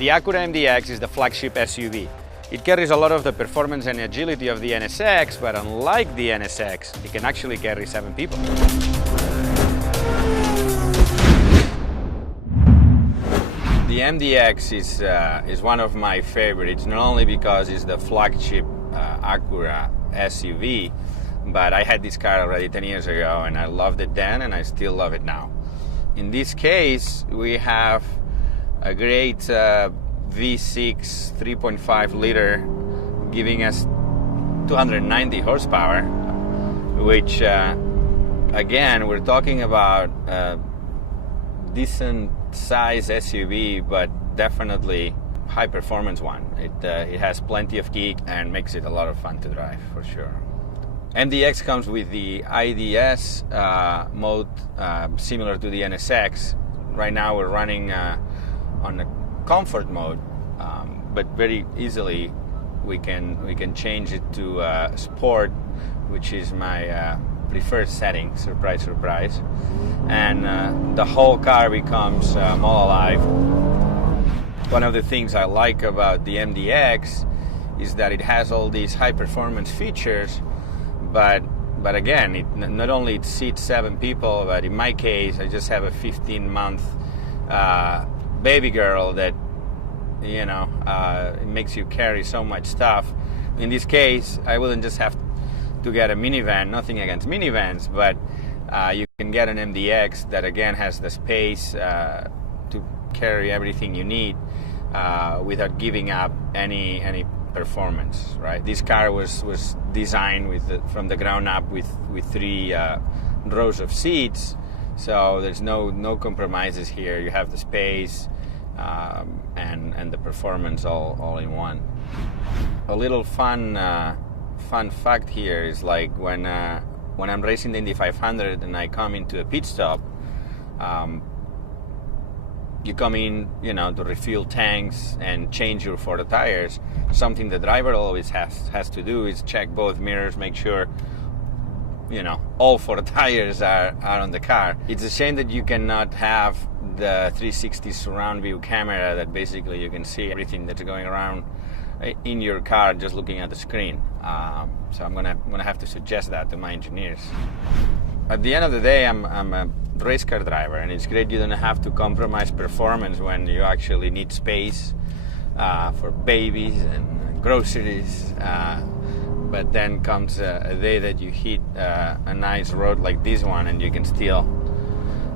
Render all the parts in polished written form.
The Acura MDX is the flagship SUV. It carries a lot of the performance and agility of the NSX, but unlike the NSX, it can actually carry 7 people. The MDX is one of my favorites, not only because it's the flagship Acura SUV, but I had this car already 10 years ago and I loved it then and I still love it now. In this case, we have a great V6 3.5 liter giving us 290 horsepower, which again, we're talking about a decent size SUV, but definitely high performance one. It has plenty of kick and makes it a lot of fun to drive for sure. MDX comes with the IDS mode similar to the NSX. Right now we're running on the comfort mode, but very easily we can change it to sport, which is my preferred setting. Surprise, surprise. And the whole car becomes more alive. One of the things I like about the MDX is that it has all these high performance features, but again, not only it seats 7 people, but in my case, I just have a 15-month baby girl that, you know, it makes you carry so much stuff. In this case, I wouldn't just have to get a minivan, nothing against minivans, but you can get an MDX that again has the space to carry everything you need without giving up any performance, right? This car was designed from the ground up with 3 rows of seats, so there's no compromises here. You have the space and the performance all in one. A little fun fact here is, like, when I'm racing the Indy 500 and I come into a pit stop, you come in, you know, to refuel tanks and change your 4 tires. Something the driver always has to do is check both mirrors, make sure, you know, all 4 tires are on the car. It's a shame that you cannot have the 360 surround view camera that basically you can see everything that's going around in your car just looking at the screen. So I'm gonna have to suggest that to my engineers. At the end of the day, I'm a race car driver, and it's great you don't have to compromise performance when you actually need space for babies and groceries. But then comes a day that you hit a nice road like this one, and you can still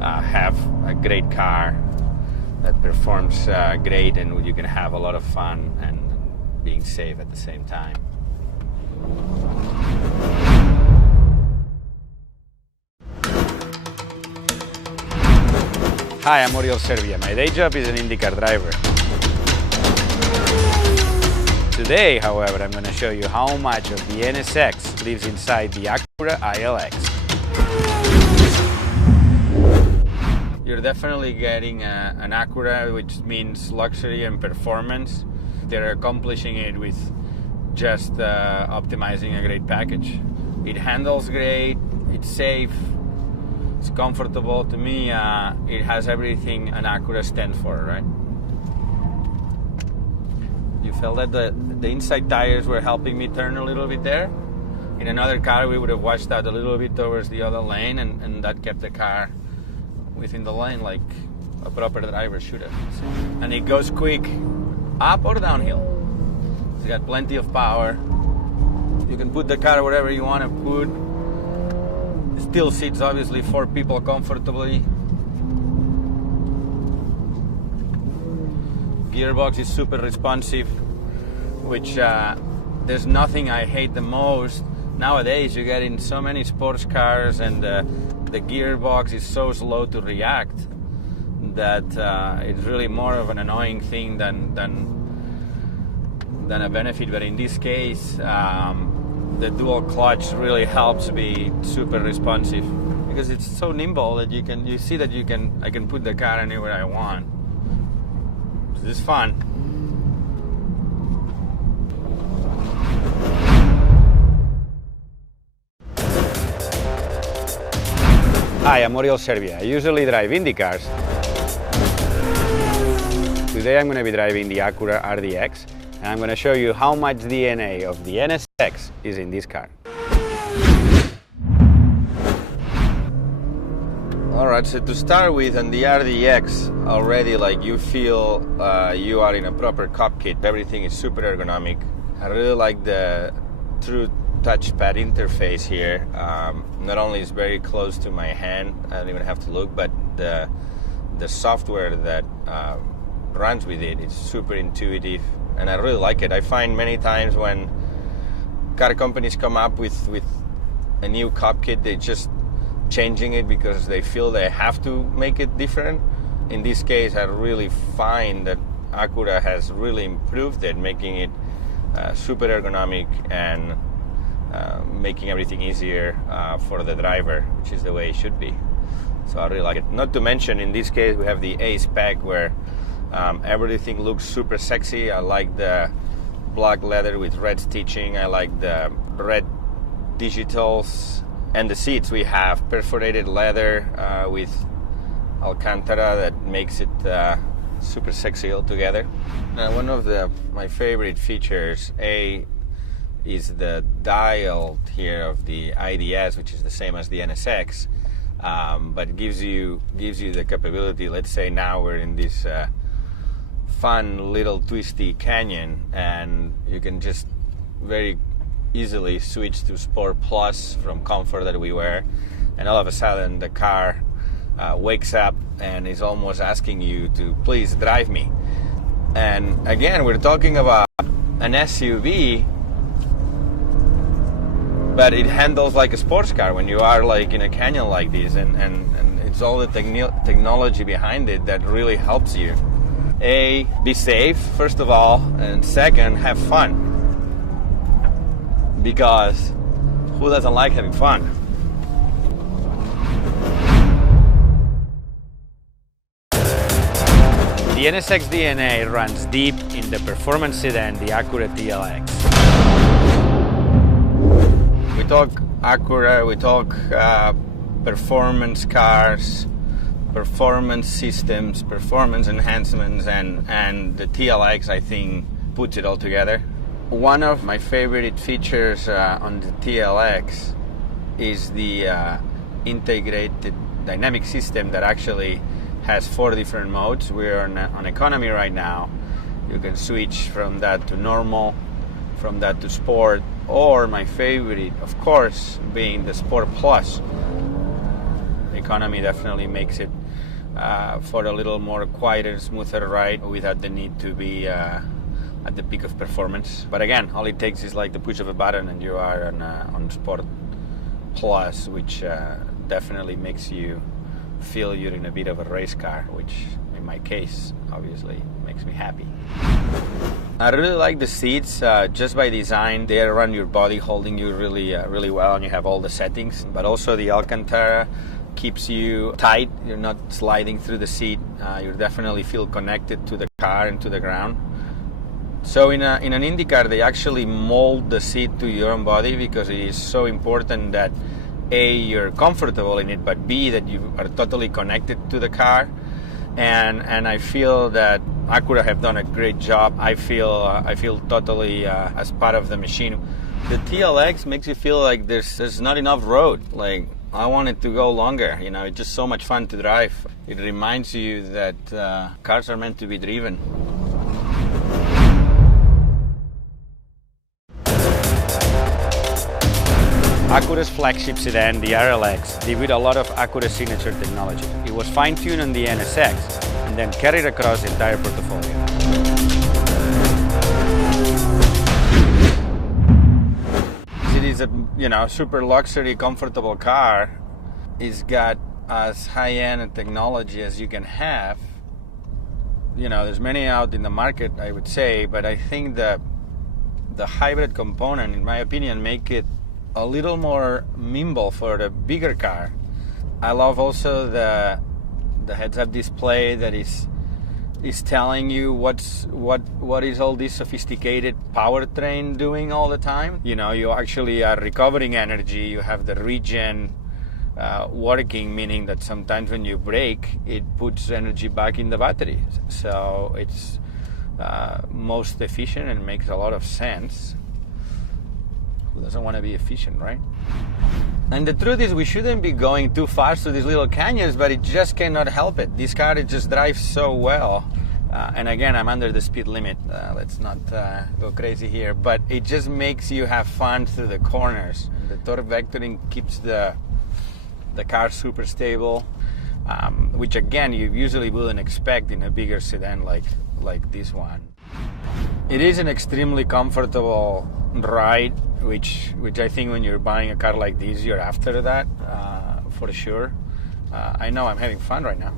have a great car that performs great, and you can have a lot of fun and being safe at the same time. Hi, I'm Oriol Servià. My day job is an IndyCar driver. Today, however, I'm going to show you how much of the NSX lives inside the Acura ILX. You're definitely getting an Acura, which means luxury and performance. They're accomplishing it with just optimizing a great package. It handles great, it's safe, it's comfortable. To me, it has everything an Acura stands for, right? You felt that the inside tires were helping me turn a little bit there. In another car, we would have washed out a little bit towards the other lane, and that kept the car within the lane like a proper driver should have. And it goes quick, up or downhill. It's got plenty of power. You can put the car wherever you want to put. It still sits obviously 4 people comfortably. Gearbox is super responsive, which there's nothing I hate the most. Nowadays you get in so many sports cars and the gearbox is so slow to react that it's really more of an annoying thing than a benefit. But in this case, the dual clutch really helps be super responsive because it's so nimble that you see that I can put the car anywhere I want. This is fun. Hi, I'm Oriol Servià. I usually drive Indy cars. Today I'm going to be driving the Acura RDX, and I'm going to show you how much DNA of the NSX is in this car. Alright, so to start with, on the RDX, already you feel you are in a proper cockpit. Everything is super ergonomic. I really like the true touchpad interface here. Not only is very close to my hand, I don't even have to look, but the software that runs with it is super intuitive, and I really like it. I find many times when car companies come up with a new cockpit, they just changing it because they feel they have to make it different. In this case, I really find that Acura has really improved it, making it super ergonomic and making everything easier for the driver, which is the way it should be. So I really like it. Not to mention, in this case, we have the A spec where everything looks super sexy. I like the black leather with red stitching. I like the red digitals. And the seats, we have perforated leather with Alcantara that makes it super sexy altogether. Now, one of my favorite features, is the dial here of the IDS, which is the same as the NSX, but gives you the capability. Let's say now we're in this fun little twisty canyon, and you can just very easily switch to Sport Plus from Comfort that we were, and all of a sudden the car wakes up and is almost asking you to please drive me. And again, we're talking about an SUV, but it handles like a sports car when you are in a canyon like this, and it's all the technology behind it that really helps you. Be safe, first of all, and second, have fun. Because who doesn't like having fun? The NSX DNA runs deep in the performance sedan, the Acura TLX. We talk Acura, we talk performance cars, performance systems, performance enhancements, and the TLX, I think, puts it all together. One of my favorite features on the TLX is the integrated dynamic system that actually has 4 different modes. We're on economy right now. You can switch from that to normal, from that to sport, or my favorite, of course, being the Sport Plus. Economy definitely makes it for a little more quieter, smoother ride without the need to be at the peak of performance. But again, all it takes is the push of a button and you are on Sport Plus, which definitely makes you feel you're in a bit of a race car, which in my case obviously makes me happy. I really like the seats. Just by design, they are around your body, holding you really well, and you have all the settings. But also the Alcantara keeps you tight. You're not sliding through the seat. You definitely feel connected to the car and to the ground. So in an IndyCar, they actually mold the seat to your own body, because it is so important that A, you're comfortable in it, but B, that you are totally connected to the car. And I feel that Acura have done a great job. I feel totally as part of the machine. The TLX makes you feel like there's not enough road. I want it to go longer. It's just so much fun to drive. It reminds you that cars are meant to be driven. Acura's flagship sedan, the RLX, debuted a lot of Acura signature technology. It was fine-tuned on the NSX and then carried across the entire portfolio. It is a super luxury, comfortable car. It's got as high-end technology as you can have. There's many out in the market, I would say, but I think the hybrid component, in my opinion, make it a little more nimble for the bigger car. I love also the heads-up display that is telling you what is all this sophisticated powertrain doing all the time. You actually are recovering energy. You have the regen working, meaning that sometimes when you brake, it puts energy back in the battery. So it's most efficient and makes a lot of sense. Who doesn't want to be efficient, right? And the truth is, we shouldn't be going too fast to these little canyons, but it just cannot help it. This car, it just drives so well. And again, I'm under the speed limit. Let's not go crazy here. But it just makes you have fun through the corners. The torque vectoring keeps the car super stable, which again, you usually wouldn't expect in a bigger sedan like this one. It is an extremely comfortable ride, which I think when you're buying a car like this, you're after that, for sure. I know I'm having fun right now.